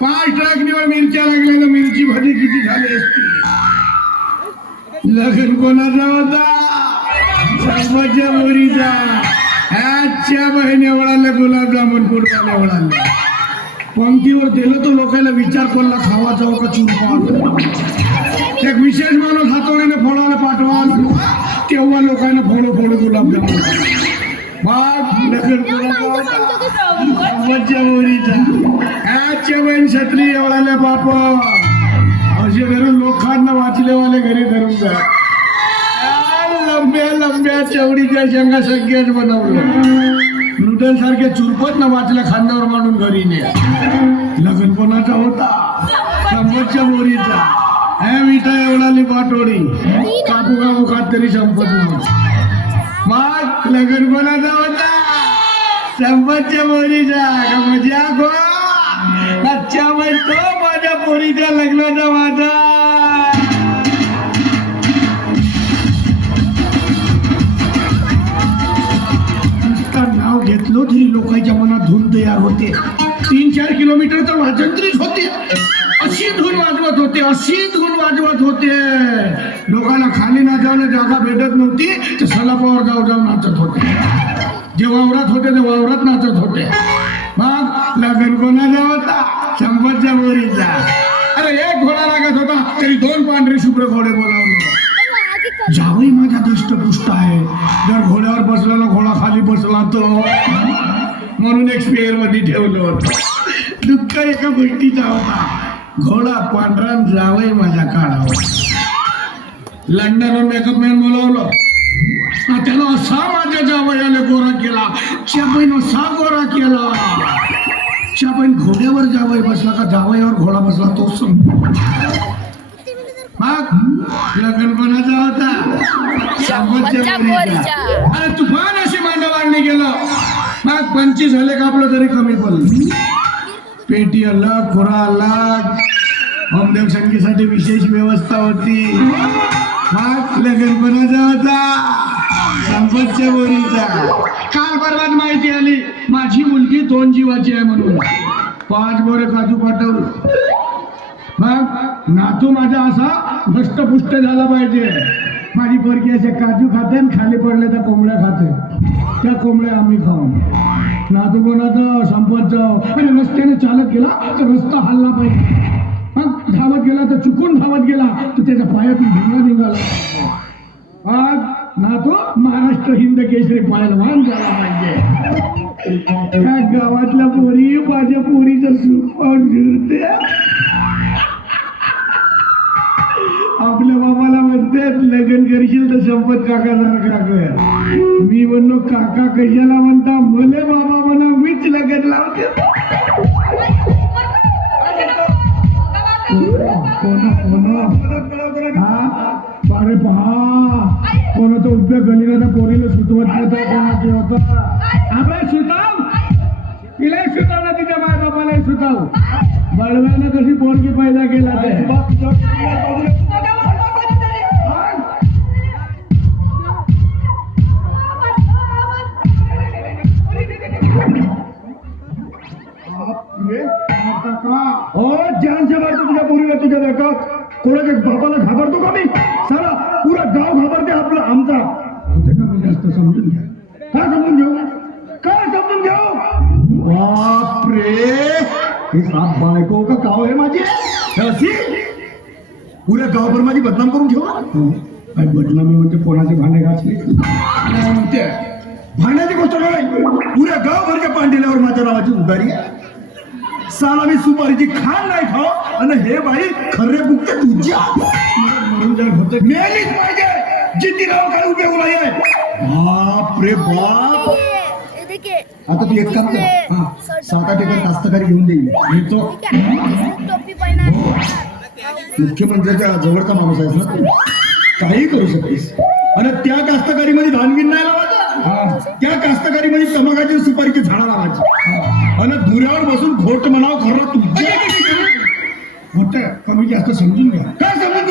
5 ट्रकनीवर मिरच्या लागल्या तर मिरची भाजी किती झाली असती. लग्न कोणाचा होता? सर्वच्या मोरीचा. ह्याच्या बहिणी वळाल्या गुलाबजामुन कुरवाल्या वळाल्या. पंक्तीवर दिलं तर लोकांना विचार करला खावा जाऊ का चुरपा. एक विशेष माणूस हातोडीने फोडायला पाठवा तेव्हा लोकांना फोडो गुलाबजामुन. मग लग्न कोणाचा होता? मोरीचा. ह्याच्या बहीण छत्री एवढाल्या बाप असे घरून लोकांना वाचलेवाले घरी धरून जा. लंब्या चवडीच्या शेंगा सगळ्याच बनवलं. नूडल सारखे चुरपत ना वाचल्या खांद्यावर मांडून घरी ने. लग्न कोणाचा होता? संपतच्या मोरीचा. हे मिठा एवढाली पाटोडी कापू खात तरी संपत नव्हतं. मग लग्न कोणाचा होता? संपतच्या मोरीचा. का मजा गो अच्छा म्हणतो माझ्या पोरीच्या लग्नाचा माझा. नाव घेतलो तरी लोकांच्या मनात धून तयार होते. 3-4 किलोमीटर तर वाजंत्रीच होते. अशी धून वाजवत होते. लोकांना खाली नाचायला जागा भेटत नव्हती तर सलापावर जाऊन नाचत होते. जे वावरात होते ते वावरात नाचत होते. मग लग्न कोणाचा होता? संपतच्या मोरीचा. अरे एक घोडा लागत होता तरी 2 पांढरे शुभ्र घोडे बोलावलं. जावई माझा दष्टपुष्ट आहे. जर घोड्यावर बसला घोडा खाली बसला तो म्हणून एक स्पेअर मध्ये ठेवलं होतं. दुःख एका गोष्टीचा होता. घोडा पांढरा जावई माझा काढा. लंडनवर मेकअप मॅन बोलावलं. त्याला असा माझ्या जावयाने गोरा केला. च्यापैन असा गोरा केला. च्यापैन घोड्यावर जावई बसला का जावयावर घोडा बसला तो मग लग्न कोणाचा होता? अरे तुफान अशी मांडवांनी गेलं. मग 25 झाले का आपलं तरी कमी पडलं. पेटी अलग खुरा अलग. होमदेव संगीसाठी विशेष व्यवस्था होती. मग लग्न कोणाचा होता? संपतच्या मोरीचा. काल परवाच माहिती आली माझी मुलगी 2 जीवाची आहे म्हणून 5 बोरे काजू पाठवलं. मग नातू माझा असा दष्टपुष्ट झाला पाहिजे. माझी पोरगी असे काजू खाते आणि खाली पडले तर कोंबड्या खाते. त्या कोंबड्या आम्ही खाऊ. नातू कोणाचं? संपतचं. आणि रस्त्याने चालत गेला तर रस्ता हल्ला पाहिजे. मग धावत गेला तर चुकून धावत गेला तर त्याच्या पायातून भिंगा निघाला. मग नातू महाराष्ट्र हिंद केसरी पहिलवान झाला पाहिजे. त्या गावातल्या पोरी माझ्या पोरीचं सुख फिरते. आपल्या बाबाला म्हणतात लग्न करशील तर संपत काका सारखा कर. मी म्हणलो काका कशाला म्हणता? मले बाबा म्हणा मीच लग्न लावते. अरे पहा कोणाचा उद्योग गलीला तर पोरीला सुटवत नव्हता. कोणाचे होता आपण सुटाव तिला सुटाव ना तिच्या माय बापाला सुटाव. बळव्यानं कशी पोरगी पैदा केला ते. जानसे मारतो तुझ्या पोरीला तुझ्या देखत. कोणाच्या बाबाला घाबरतो का मी? सारा पुरा गाव घाबरते आपला आमचा. कमी जास्त समजून घ्या. काय समजून घेऊ? बापरे हे साप बायको का गाव आहे माझी? अशी पुऱ्या गावभर माझी बदनाम करून ठेवा. काय बदनामी म्हणजे कोणाचे भांडे घासले म्हणते? भांड्याची गोष्ट नाही. पुऱ्या गावभरच्या पांढऱ्यावर माझ्या नावाची उदारी आहे. साला मी सुपारीची खाण नाही खाऊ आणि हे बाई खरे बुकते तुझ्या मेलीच पाहिजे. जिद्दी गाव काय उभे उभा आहे. बाप रे बाप. आता तू एक काम कर. 7-8 एकर कास्तकारी घेऊन देईल. मुख्यमंत्र्याच्या जवळचा माणूस आहेस ना. काही करू शकतेस. आणि त्या कास्तकारीमध्ये धानगिन नाही लावायचं. त्या कास्तकारीमध्ये तमाखाची सुपारीची झाडा लावायची. आणि धुऱ्यावर बसून घोट म्हणावं खरं तुझ्या. मोठं कमी जास्त समजून घ्या. काय समजून